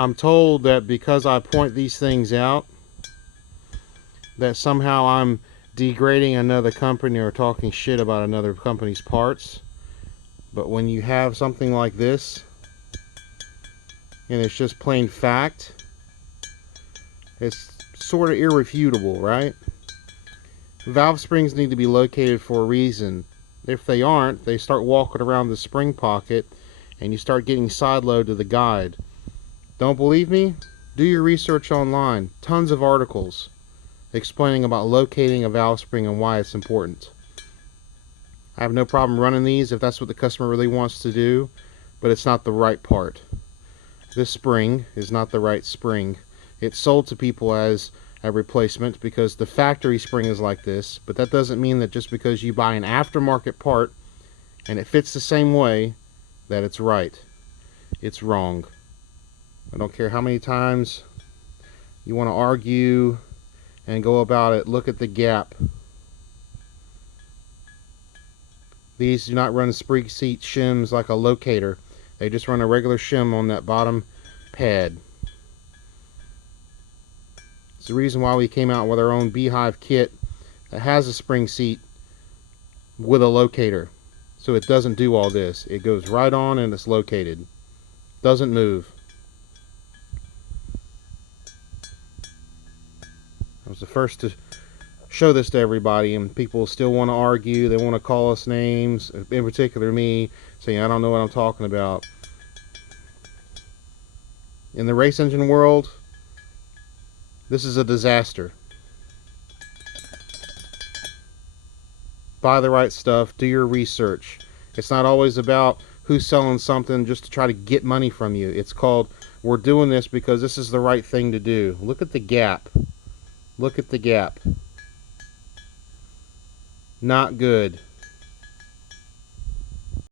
I'm told that because I point these things out, that somehow I'm degrading another company or talking shit about another company's parts. But when you have something like this, and it's just plain fact, it's sort of irrefutable, right? Valve springs need to be located for a reason. If they aren't, they start walking around the spring pocket and you start getting sideload to the guide. Don't believe me? Do your research online. Tons of articles explaining about locating a valve spring and why it's important. I have no problem running these if that's what the customer really wants to do, but it's not the right part. This spring is not the right spring. It's sold to people as a replacement because the factory spring is like this, but that doesn't mean that just because you buy an aftermarket part and it fits the same way that it's right. It's wrong. I don't care how many times you want to argue and go about it. Look at the gap. These do not run spring seat shims like a locator. They just run a regular shim on that bottom pad. It's the reason why we came out with our own Beehive kit that has a spring seat with a locator. So it doesn't do all this. It goes right on and it's located. Doesn't move. I was the first to show this to everybody, and people still want to argue. They want to call us names, in particular me, saying I don't know what I'm talking about. In the race engine world, this is a disaster. Buy the right stuff, do your research. It's not always about who's selling something just to try to get money from you. It's called, we're doing this because this is the right thing to do. Look at the gap. Look at the gap. Not good.